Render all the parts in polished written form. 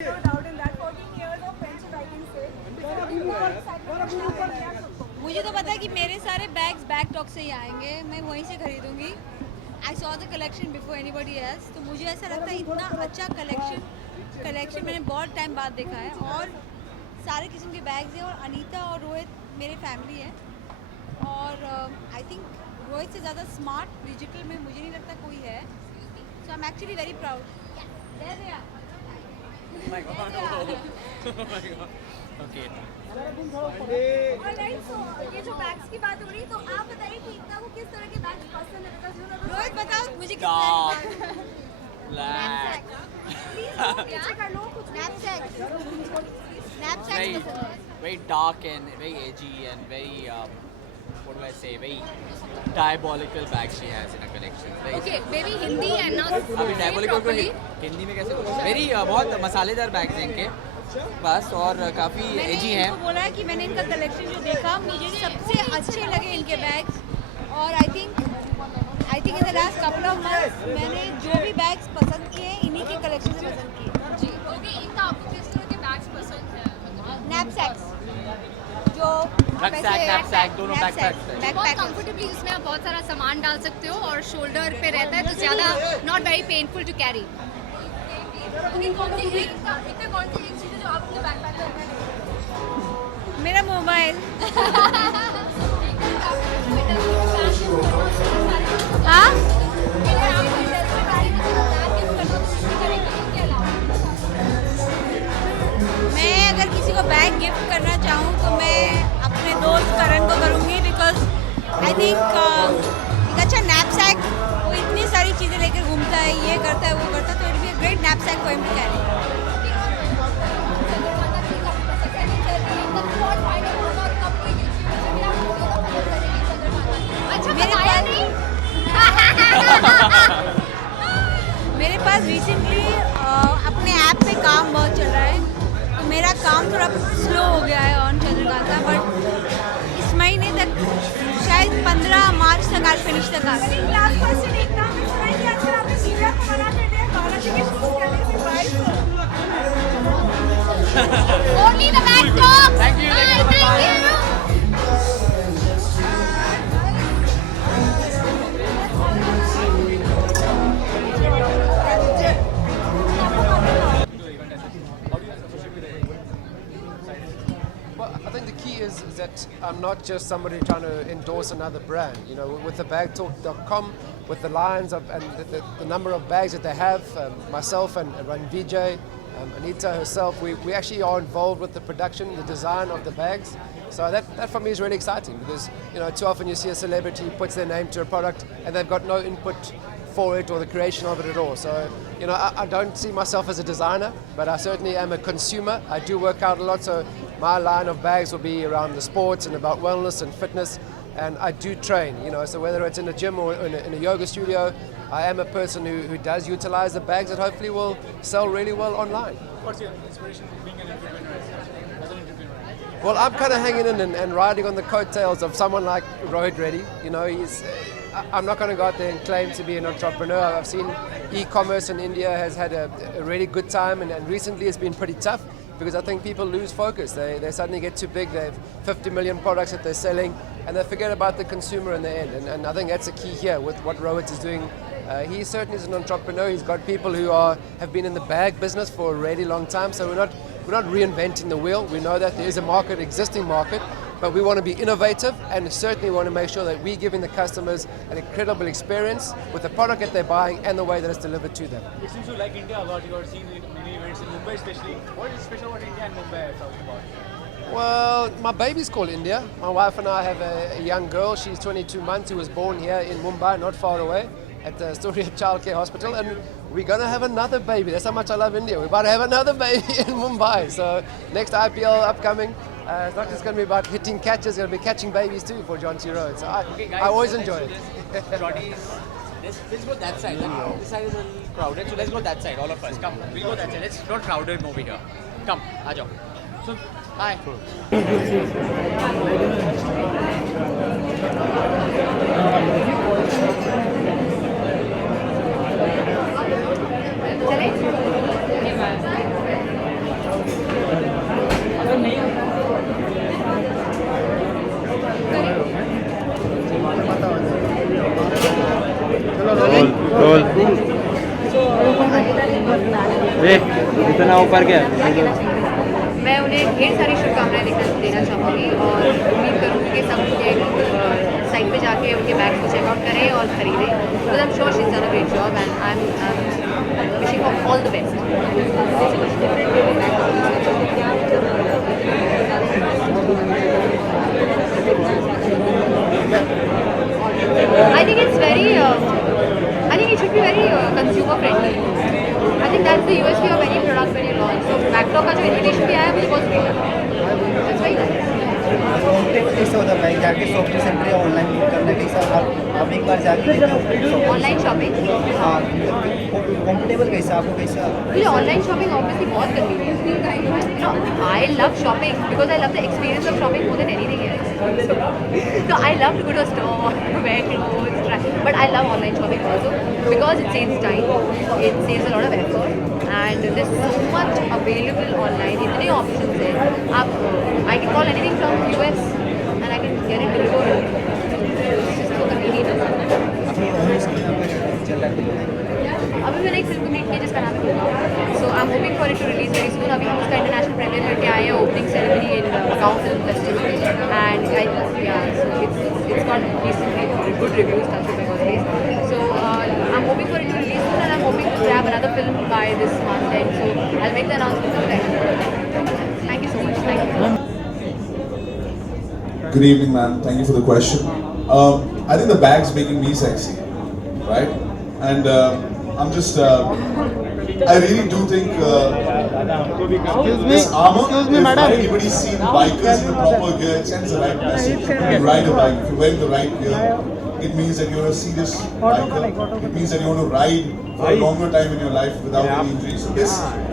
No doubt in that. 14 years of friendship, I can say. मुझे तो पता है कि मेरे सारे बैग्स बैग टॉक से ही आएंगे, मैं वहीं से खरीदूंगी. I saw the collection before anybody else, तो मुझे ऐसा लगता है इतना अच्छा कलेक्शन मैंने बहुत टाइम बाद देखा है. और सारे किस्म के बैग्स हैं, और अनीता और रोहित मेरे फैमिली है. और आई थिंक रोहित से ज़्यादा स्मार्ट डिजिटल में मुझे नहीं लगता कोई है. So I am actually very proud. Okay. Alright, so ये जो बैग्स की बात हो रही, तो आप बताइए कि इतना को किस तरह के बैग्स पसंद है? Because you know the Rohit बताओ मुझे Dark. कितना Black. Please go पीछे कर लो कुछ. Knapsack Very, पसंद है. very dark and very edgy and very what do I say? Very diabolical bag she has in her collection. Very Okay, maybe Hindi and not अभी diabolical को हिंदी में कैसे बोलूँ? Very बहुत मसालेदार बैग्स हैं इनके बस, और काफ़ी मैंने एजी इनको हैं. बोला है कि मैंने इनका कलेक्शन जो देखा, मुझे सबसे अच्छे लगे इनके बैग्स. और I think in the last couple of months मैंने जो भी बैग्स पसंद किए इन्हीं के कलेक्शन से पसंद किए. जी. Okay, इनका आपको किस तरह के बैग्स पसंद है? नैपसैक्स जो knapsack, दोनों backpacks हैं. बहुत कंफर्टेबली जिसमें आप बहुत सारा सामान डाल सकते हो और शोल्डर पे रहता है तो ज़्यादा not very painful to carry. कौन सी एक चीज़ है जो आप अपने बैकपैक में रखना मेरा मोबाइल. हाँ, मैं अगर किसी को बैग गिफ्ट करना चाहूँ तो मैं अपने दोस्त करण को करूँगी. बिकॉज आई थिंक एक अच्छा नैपसैक, वो इतनी सारी चीज़ें लेकर घूमता है, ये करता है वो करता है, तो it be a great knapsack for him to carry. अच्छा मेरे बताया पास- नहीं. मेरे पास रिसेंटली अपने ऐप पे काम बहुत चल रहा है, तो मेरा काम थोड़ा स्लो हो गया है ऑन चंद्रकांता. बट इस महीने तक शायद 15 मार्च तक आज फिनिश तक आ गई. लास्ट क्वेश्चन एक था, मैं सुना है कि आजकल आपने दिव्या को मना कर दिया बालाजी के शूज करने से bike. Only the back talks. Thank you. Bye, thank you. Well, I think the key is that I'm not just somebody trying to endorse another brand. You know, with the bagtalk.com, with the lines of and the number of bags that they have, myself and Vijay, Anita herself, we actually are involved with the production, the design of the bags. So that for me is really exciting because, you know, too often you see a celebrity who puts their name to a product and they've got no input for it or the creation of it at all. So, you know, I don't see myself as a designer, but I certainly am a consumer. I do work out a lot, so my line of bags will be around the sports and about wellness and fitness. And I do train, you know, so whether it's in a gym or in a yoga studio, I am a person who does utilize the bags that hopefully will sell really well online. What's your inspiration for being an entrepreneur as an entrepreneur? Well, I'm kind of hanging in and riding on the coattails of someone like Rohit Reddy. You know, I'm not going to go out there and claim to be an entrepreneur. I've seen e-commerce in India has had a really good time, and recently it's been pretty tough because I think people lose focus. They suddenly get too big. They have 50 million products that they're selling, and they forget about the consumer in the end. And I think that's a key here with what Rohit is doing. He certainly is an entrepreneur. He's got people who have been in the bag business for a really long time. So we're not reinventing the wheel. We know that there is a market, existing market, but we want to be innovative and certainly want to make sure that we're giving the customers an incredible experience with the product that they're buying and the way that it's delivered to them. It seems you like India a lot. You are seeing many events in Mumbai especially. What is special about India and Mumbai talking about? Well, my baby's called India. My wife and I have a young girl. She's 22 months who was born here in Mumbai, not far away, at the Story Childcare Hospital. And we're going to have another baby. That's how much I love India. We're about to have another baby in Mumbai. So next IPL upcoming. It's not just going to be about hitting catches, it's going to be catching babies too for John T. Road. So I always enjoy it. Let's go that side. This side is a little crowded, so let's go that side, all of us. Come, we'll go that side. It's not crowded over here. Come, aa jao. So, hi. इतना ऊपर क्या मैं उन्हें ढेर सारी शुभकामनाएं देना चाहूँगी और उम्मीद करूँगी कि सब उनके साइट पे जाके उनके बैग्स को चेकआउट करें और खरीदें, because I am sure she is done a great job and I am wishing for all the best. I think it's very, I think it should be very consumer friendly. I think that's the USP of any product when you launch. So Backtalk का जो invitation भी आया मुझे बहुत सही लगा. That's very nice. कैसा होता है जाके शॉपिंग सेंटर या ऑनलाइन बुक करना कैसा आप एक बार जाके ऑनलाइन शॉपिंग हाँ कंफर्टेबल कैसा आपको कैसा मुझे ऑनलाइन शॉपिंग ऑब्वियसली बहुत कन्वीनियंट है. I love shopping because I love the experience of shopping more than anything else. So I love to go to a store, wear clothes, try. But I love online shopping also because it saves time, it saves a lot of effort, and there's so much available online. इतने options हैं. आप I can call anything from US and I can get it delivered. It's just so convenient. अपनी online shopping आपका चल रहा है अभी मैंने एक फिल्म कम्प्लीट की जिसका नाम है होगा. So I am hoping for it to release very soon. अभी हम उसका इंटरनेशनल प्रीमियर करके आए हैं, opening ceremony in Macau film festival, and it's got decently good reviews, touch with my birthdays. So I'm hoping for it to release soon, and I'm hoping to grab another film by this month end. So I'll make the announcement soon. Thank you so much. Thank you. Good evening, ma'am. Thank you for the question. I think the bag's making me sexy, right? And I'm just, I really do think this armor, if anybody's seen bikers in the proper gear, it sends the right message. You ride a bike, if you're wearing the right gear, it means that you're a serious biker. It means that you want to ride for a longer time in your life without any injuries. So this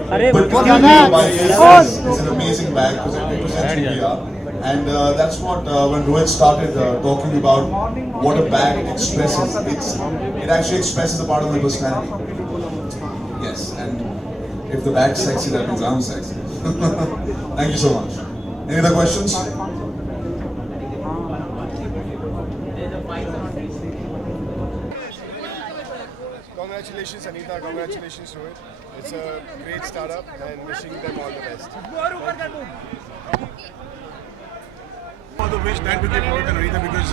particular bike is an amazing bag because it represents who we are. And that's what, when Rohit started talking about what a bag expresses, it actually expresses a part of my personality. Yes, and if the bag's sexy, that means I'm sexy. Thank you so much. Any other questions? Congratulations Anita, congratulations Rohit. It's a great startup and wishing them all the best. More the wish than to give Rohit and Anita because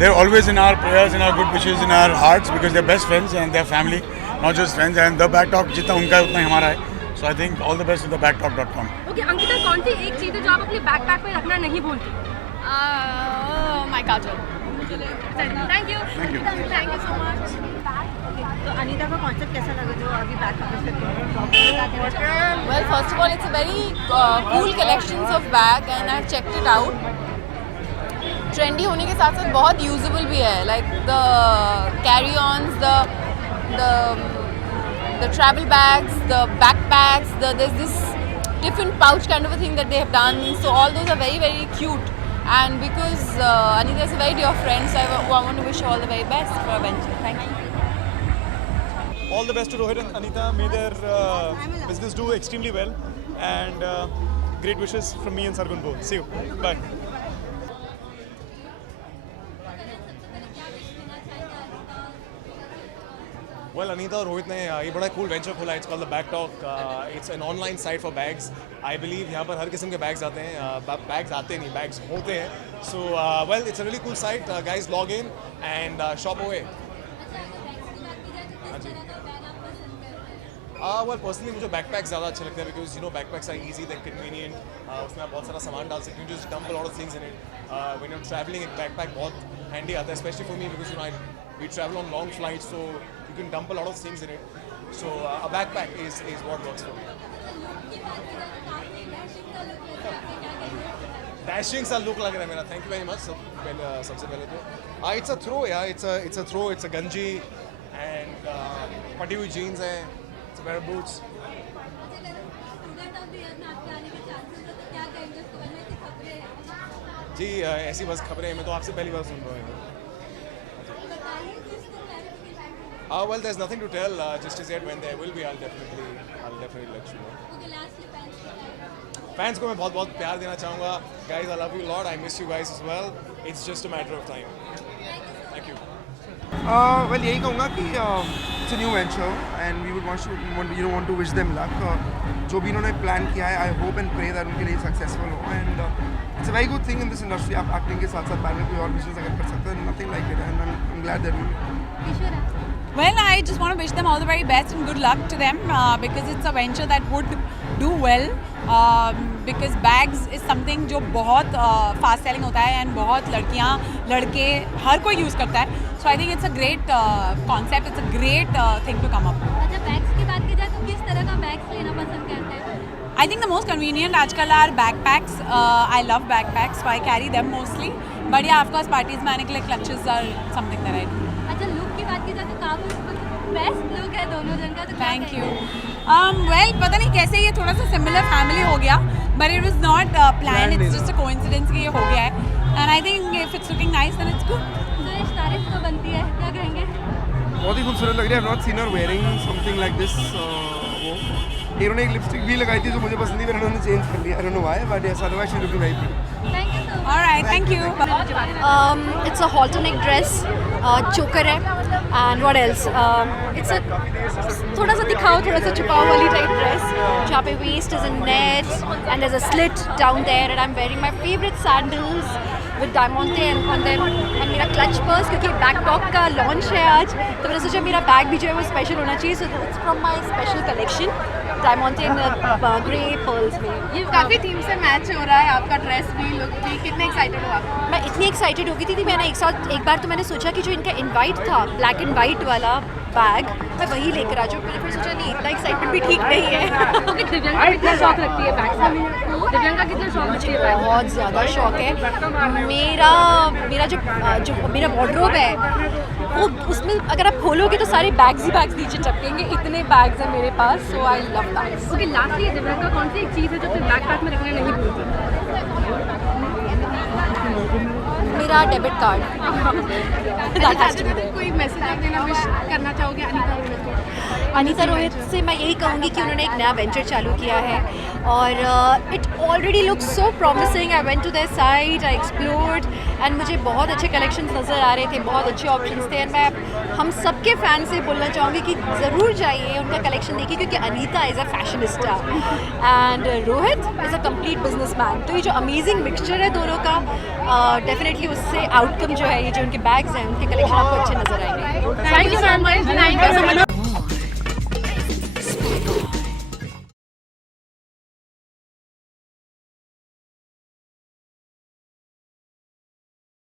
they're always in our prayers, in our good wishes, in our hearts because they're best friends and they're family, not just friends. And the Backtalk जितना उनका है उतना ही हमारा है. So I think all the best to the backtalk.com. Okay, Ankita कौन सी एक चीज़ है जो आप अपने बैकपैक में रखना नहीं भूलती? My kajal. Thank you. Thank you. Thank you so much. तो अनीता का कॉन्सेप्ट कैसा लगा जो अभी back Well, first of all, it's a very cool collections of bag and I've checked it out. Trendy होने के साथ साथ बहुत usable भी है. Like the carry-ons, the travel bags, the backpacks. There's this different pouch kind of a thing that they have done. So all those are very very cute. And because Anita is a very dear friend, so I want to wish her all the very best for her venture. Thank you. All the best to Rohit and Anita. May their business do extremely well. And great wishes from me and Sargun both. See you. Bye. Well, Anita और रोहित ने ये बड़ा cool venture खोला है. It's called the Backtalk. It's an online site for bags. I believe यहाँ पर हर किस्म के bags आते हैं. Bags आते नहीं, bags होते हैं. So well, it's a really cool site. Guys, log in and shop away. Well, personally मुझे backpacks ज़्यादा अच्छे लगते हैं because you know backpacks are easy, they're convenient. उसमें आप बहुत सारा सामान डाल सकते हैं. You just dump a lot of things in it. When you're traveling, a backpack बहुत handy आता है, especially for me because you know we travel on long flights, so you can dump a lot of things in it. So a backpack is what works for me. Dashing सा look लग रहा है मेरा. Thank you very much. सबसे पहले तो it's a throw, yeah. It's a throw. It's a ganji and फटी हुई jeans है. It's a pair of boots. जी ऐसी बस खबरें मैं तो आपसे पहली बार सुन रहा हूँ. Well, there's nothing to tell. Just as yet, when there will be, I'll definitely let you know. Fans को मैं बहुत प्यार देना चाहूँगा. Guys, I love you a lot. I miss you guys as well. It's just a matter of time. Thank you. Well, यही कहूँगा कि it's a new venture and we would want to wish them luck. जो भी इन्होंने plan किया है, I hope and pray that उनके लिए सक्सेसफुल हो. And it's a very good thing in this industry. आप एक्टिंग के साथ साथ पैरेलल कोई और बिजनेस अगर कर सकते हैं, nothing like it, and I am glad that. Well, I just want to wish them all the very best and good luck to them because it's a venture that would do well because bags is something जो बहुत fast selling होता है and बहुत लड़कियाँ लड़के हर कोई use करता है. So I think it's a great concept, it's a great thing to come up with. अच्छा, बैग्स की बात की जाए तो किस तरह का बैग्स लेना पसंद करते हैं? I think the most convenient आजकल are backpacks. I love backpacks, so I carry them mostly. But yeah, of course, parties में आने के लिए clutches are something that I do. अच्छा, लुक की बात की जाए तो काफ़ी बेस्ट लुक है दोनों जन का. तो थैंक यू. वेल पता नहीं कैसे ये थोड़ा सा सिमिलर फैमिली हो गया, but it was not plan, it's just a coincidence कि ये हो गया है. And I think if it's looking nice then it's good. Suresh, तारीफ तो बनती है, क्या कहेंगे? बहुत ही खूबसूरत लग रही है. I have not seen her wearing something like this. वो इन्होंने एक लिपस्टिक भी लगाई थी जो मुझे पसंद नहीं, पर इन्होंने चेंज कर लिया. I don't know why, but yes, otherwise she looking very pretty. Thank you so much. Alright, thank you. It's a halter neck dress, choker है, and what else? It's a थोड़ा सा दिखाओ, थोड़ा सा छुपाओ वाली टाइप ड्रेस जहाँ पे waist is in net and there's a slit down there, and I'm wearing my favorite sandals with Diamante and then and मेरा clutch purse क्योंकि बैकटॉक का लॉन्च है आज, तो मैंने सोचा मेरा बैग भी जो है वो स्पेशल होना चाहिए. So it's from my special collection, Diamante and grey pearls में. ये काफ़ी थीम से मैच हो रहा है आपका ड्रेस भी, लुक भी. कितने एक्साइटेड हो आप? मैं इतनी एक्साइटेड हो गई थी मैंने एक बार तो मैंने सोचा कि जो इनका इनवाइट था ब्लैक एंड वाइट वाला बैग, मैं वही लेकर आ जाऊँ. मैंने फिर सोचा नहीं, इतना एक्साइटमेंट भी ठीक नहीं है. दिव्यांका कितना शौक रखती है बैग से? दिव्यांका कितना शौक रखती है? बहुत ज़्यादा शौक है. मेरा जो मेरा वार्डरोब है वो, उसमें अगर आप खोलोगे तो सारे बैग्स ही बैग्स नीचे टपकेंगे, इतने बैग्स हैं मेरे पास. So I love bags. Okay, lastly Divyanka कौन सी एक चीज़ है जो फिर बैकपैक में रखना नहीं भूलती? मेरा डेबिट कार्ड. कोई मैसेज आप देना विश करना चाहोगे अनीता रोहित से मैं यही कहूँगी कि उन्होंने एक नया वेंचर चालू किया है और it already looks so promising. I went to their site, I explored and मुझे बहुत अच्छे कलेक्शंस नज़र आ रहे थे, बहुत अच्छे ऑप्शंस थे. एंड मैं हम सबके फ़ैन से बोलना चाहूँगी कि ज़रूर जाइए, उनका कलेक्शन देखिए, क्योंकि Anita is a fashionista and Rohit is a complete businessman. तो ये जो अमेजिंग मिक्सचर है दोनों का, डेफिनेटली उससे आउटकम जो है, ये जो उनके बैग्स हैं, उनके कलेक्शन आपको अच्छे नज़र आएंगे. Thank you so much.